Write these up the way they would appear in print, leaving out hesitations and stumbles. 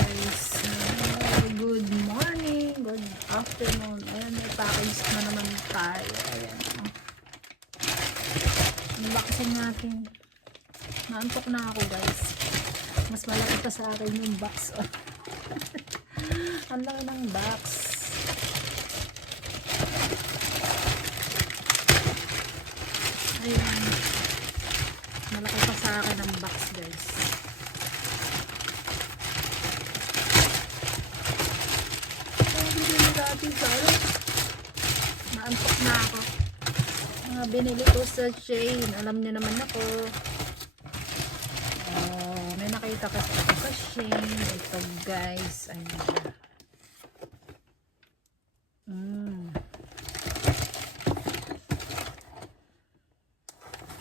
guys. Good morning, good afternoon. Ayan, may package na naman tayo. Ayan. Unboxing natin. Naantok na ako guys. Mas malaki pa sa akin yung box. Ang laki ng box. Ayan. Malaki pa sa akin ang box guys. Naantok na ako. Mga binili ko sa chain. Alam niyo naman ako. May nakita kasi ako sa chain. Ito guys. Ayan.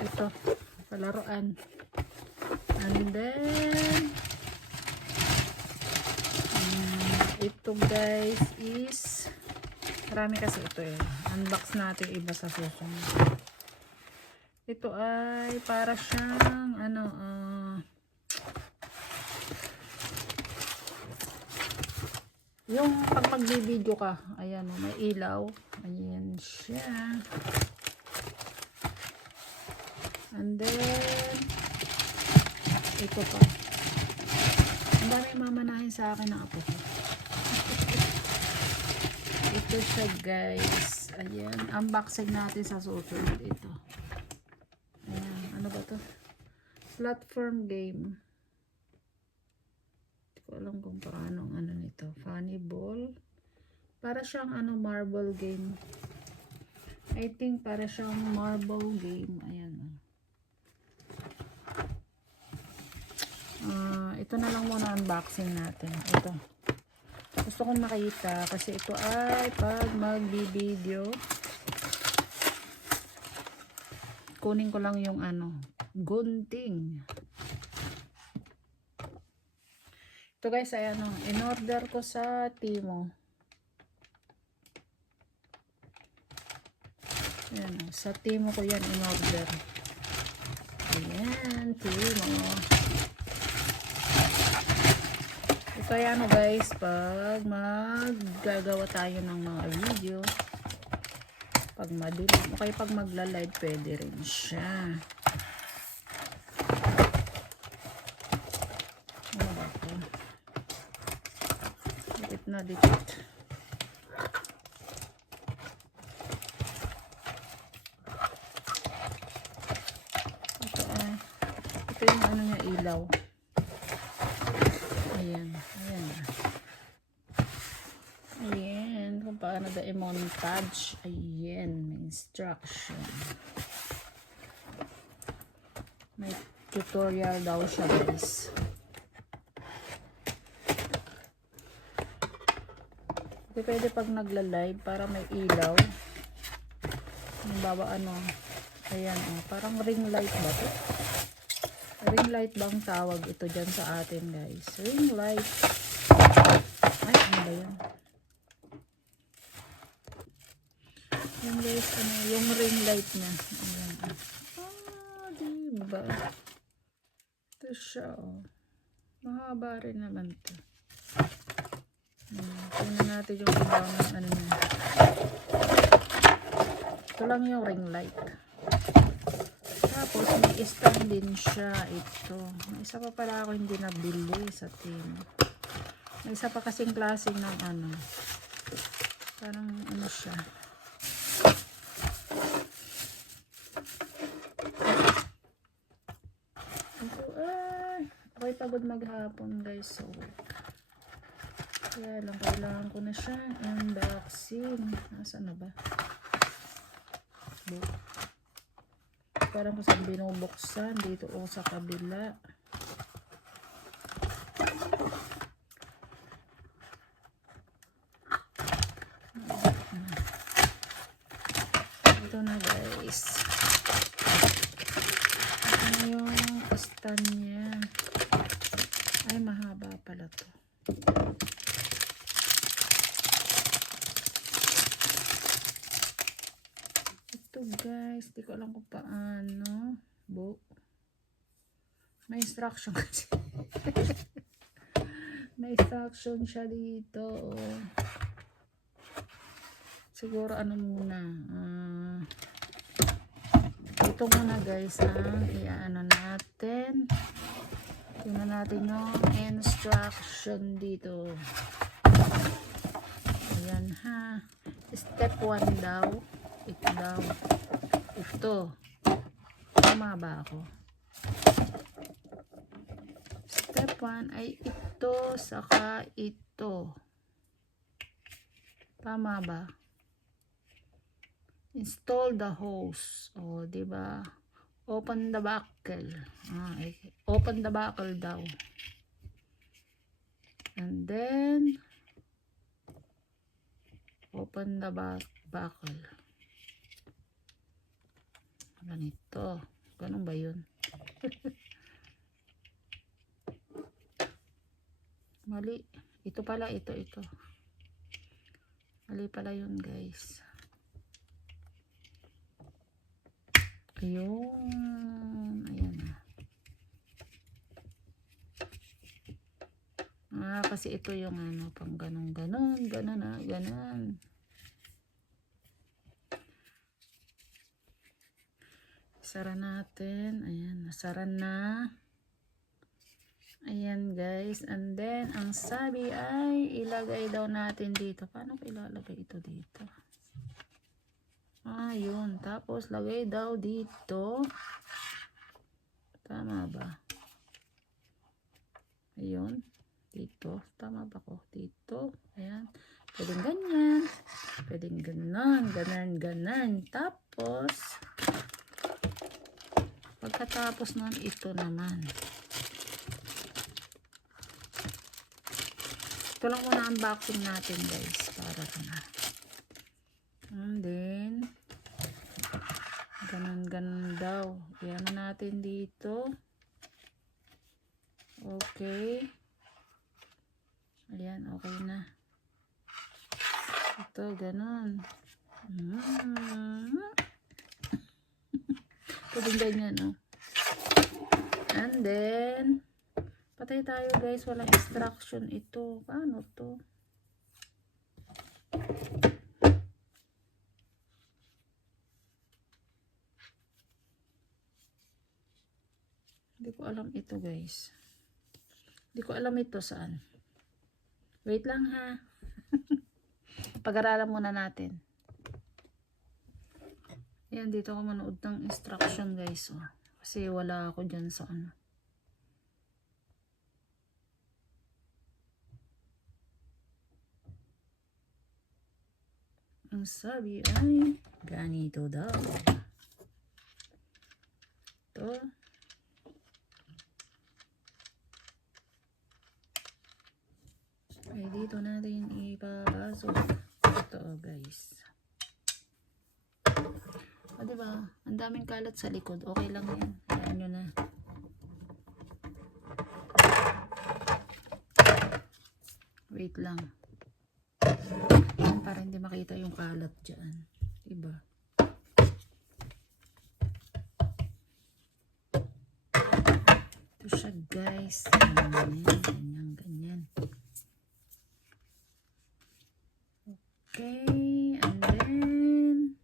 Ito. Palaruan. And then ito guys is marami kasi ito unbox natin iba sa susunod. Ito ay para siyang yung pag magbibideo ka, ayan may ilaw, ayan siya, and then ito pa, ang dami mamanahin sa akin ng apo ko. Ito siya guys. Ayan. Unboxing natin sa susunod ito. Ayan. Ano ba to? Platform game. Hindi ko alam kung paano ang nito. Funny ball. Para siyang marble game. I think para siyang marble game. Ayan. Ito na lang muna unboxing natin. Ito. Gusto kong makita kasi ito ay pag magbi-video kunin ko lang yung gunting. Ito guys ay in-order ko sa Timo. Ayan, sa Timo ko yan in-order. Ayan, Timo. Kaya guys, pag maggagawa tayo ng mga video, pag madilim, okay, pag magla-live pwede rin siya. Ano ba ito? Dikit na dikit. Ito yung niya, ilaw. Ayan. Ayan. Kung paano i-montage. Ayan. May instruction. May tutorial daw siya guys. Hindi pwede pag nagla-live para may ilaw. Halimbawa ayan parang ring light ba ito? Ring light bang tawag ito dyan sa atin guys? Ring light. Ay, ano ba yan? Yan guys, yung ring light niya. Ayan. Diba? Ito siya, mahaba rin naman ito. Tingnan natin yung ibang niya. Ito lang yung ring light. Tapos may stand din siya ito. May isa pa pala ako hindi nabili sa Timo. May isa pa kasing klaseng ng parang siya. Ako'y pagod maghapon guys, so kaya lang kailangan ko na siya unboxing. Nasaan na ba? Parang kung saan binubuksan dito o sa kabila. Ito na guys. Ito yung stand niya. Ay, mahaba pala to. Ito guys, di ko alam kung paano. May instruction kasi. May instruction siya dito. Oh. Siguro ano muna. Ito muna guys ang iaano natin. Tingnan natin yung instruction dito. Ayan ha. Step 1 daw. Ito daw. Ito. Tama ba ako? Step 1 ay ito saka ito. Tama ba? Install the hose. O, diba? Open the buckle. Open the buckle daw. And then, open the buckle. Ganito. Ganun ba yun? Mali. Ito pala, ito. Mali pala yun, guys. Ayun. Ayan na. Kasi ito yung ano, pang ganun. Sara natin. Ayan, nasara na. Ayan guys, and then ang sabi ay ilagay daw natin dito. Paano ko ilalagay ito dito? Yun. Tapos lagay daw dito. Tama ba? Ayun. Dito. Tama ba ko? Dito. Ayan. Pwedeng ganyan. Pwedeng ganan. Tapos pagkatapos nun, ito naman. Ito lang muna unboxing natin guys. Para na. And then, ganon daw. Iyan na natin dito. Okay. Ayan, okay na. Ito, ganon. Pwedeng ganyan, oh. And then, patay tayo guys, walang instruction ito. Paano to? Hindi ko alam ito guys. Hindi ko alam ito saan. Wait lang ha. Pag-aralan muna natin. Ayan, dito ako manood ng instruction guys. Oh. Kasi wala ako dyan sa ano. Ang sabi ay ganito daw. Ito. Ay dito natin ipapasok. Ito guys. Diba? Ang daming kalat sa likod. Okay lang yan. Ayan nyo na. Wait lang. Para hindi makita yung kalat dyan. Diba? Ito siya guys. Ganyan. Okay. And then,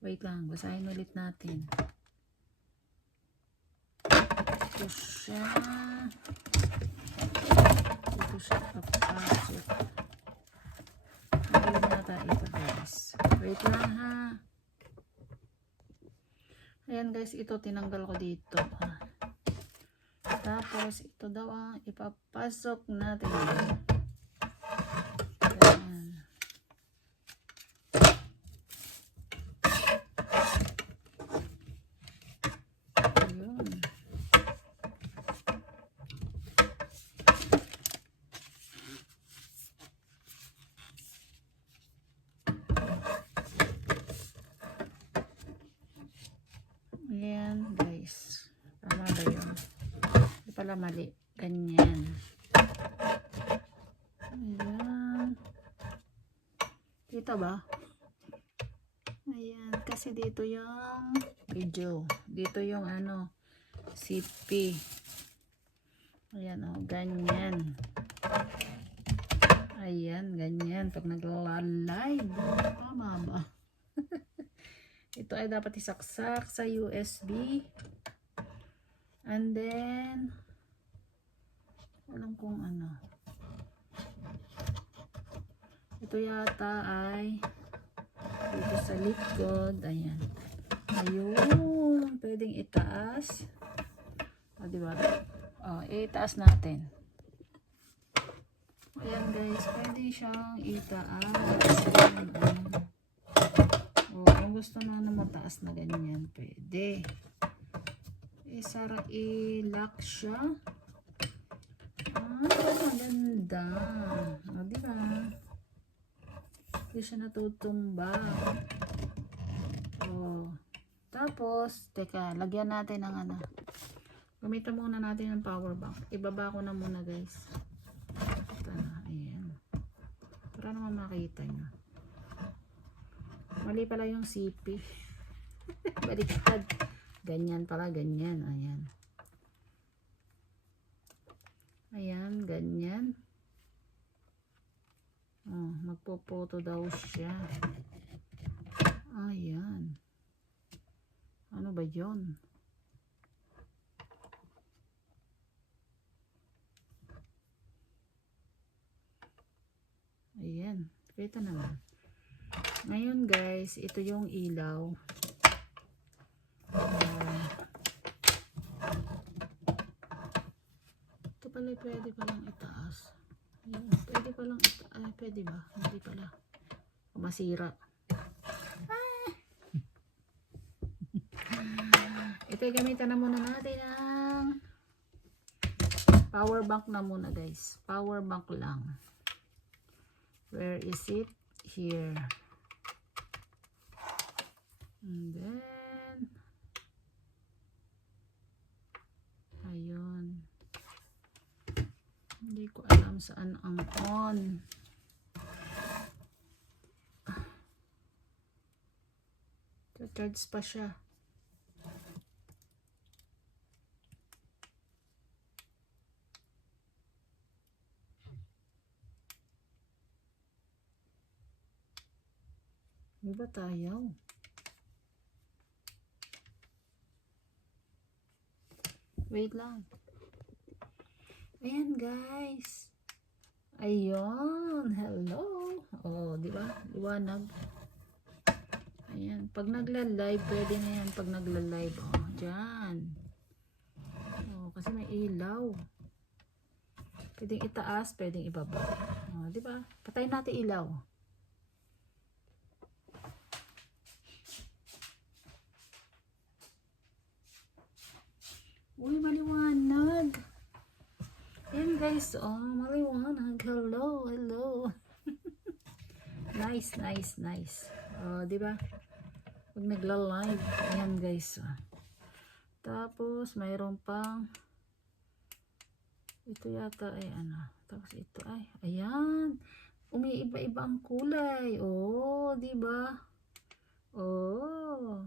wait lang. Basahin ulit natin. Ito siya. Papasok. Alam nata ito guys. Wait lang ha. Ayan guys, ito tinanggal ko dito. Tapos ito daw ang ipapasok natin. Ayan. Ayun. Ayan guys. Tama ba yun? Hindi pala mali. Ganyan. Ayan. Dito ba? Ayan. Kasi dito yung video. Dito yung ano. CP. Ayan o. Ganyan. yan pag nagla-live. Tama ba? Ito ay dapat isaksak sa USB. And then, alam kong ano. Ito yata ay dito sa likod. Ayan. Ayun. Pwedeng itaas. O, diba? O, itaas natin. Ayan guys. Pwede siyang itaas. Ayan. O, kung gusto na mataas na ganyan, pwede. I-lock siya. Maganda. O, diba? Hindi siya natutumba. O, tapos, teka, lagyan natin ng ano. Gamitan muna natin ng power bank. Ibaba ko na muna guys. Ito na, ayan. Para naman makita nyo. Mali pala yung CP. Baliktad. Ganyan pala, ganyan. Ayan. Ayan, ganyan. Oh, magpo-photo daw siya. Ayan. Ano ba yun? Ayan. Kita naman. Ngayon guys, ito yung ilaw. Ito pala pwede palang itaas. Ayan, pwede palang itaas. Ay, pwede ba? Hindi pala. Masira. Ito gamitan na muna natin ng power bank na muna guys. Power bank lang. Where is it? Here. And then ayun. Hindi ko alam saan ang on. Charge pa siya. Di ba tayo? Wait lang. Ayan guys. Ayun. Hello. Oh, di ba? Liwanag. Ayan. Pag nagla-live, pwede na yan. Pag nagla-live. Oh, dyan. Oh, kasi may ilaw. Pwedeng itaas, pwedeng ibaba. Oh, di ba? Patayin natin ilaw. Uy, maliwanag. Ayan guys, oh, maliwanag. Hello, hello. Nice, nice, nice. Oh, di ba? Pag nagla-live, ayan guys. Oh. Tapos, mayroon pang ito yata ay ano. Tapos ito ay, ayan. Umiiba-iba ang kulay. Oh, di ba? Oh.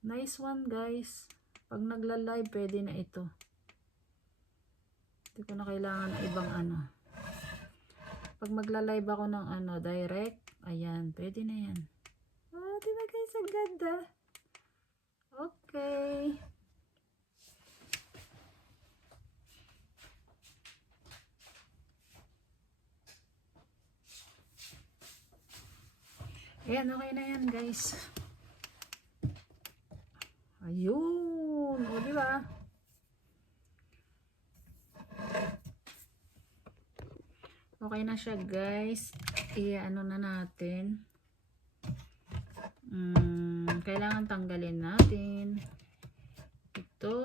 Nice one guys. Pag nagla-live, pwede na ito. Hindi ko na kailangan ng ibang ano. Pag magla-live ako ng ano, direct, ayan, pwede na yan. Ah, diba guys, ang ganda. Okay. Ayan, okay na yan guys. Ayun, o diba? Okay na siya guys. I-ano na natin. Kailangan tanggalin natin. Ito.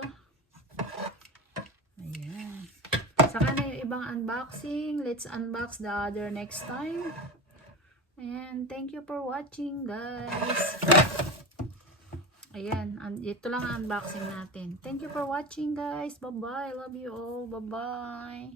Ayan. Saka na yung ibang unboxing. Let's unbox the other next time. Ayan. Thank you for watching guys. Ayan, ito lang ang unboxing natin. Thank you for watching guys. Bye-bye. Love you all. Bye-bye.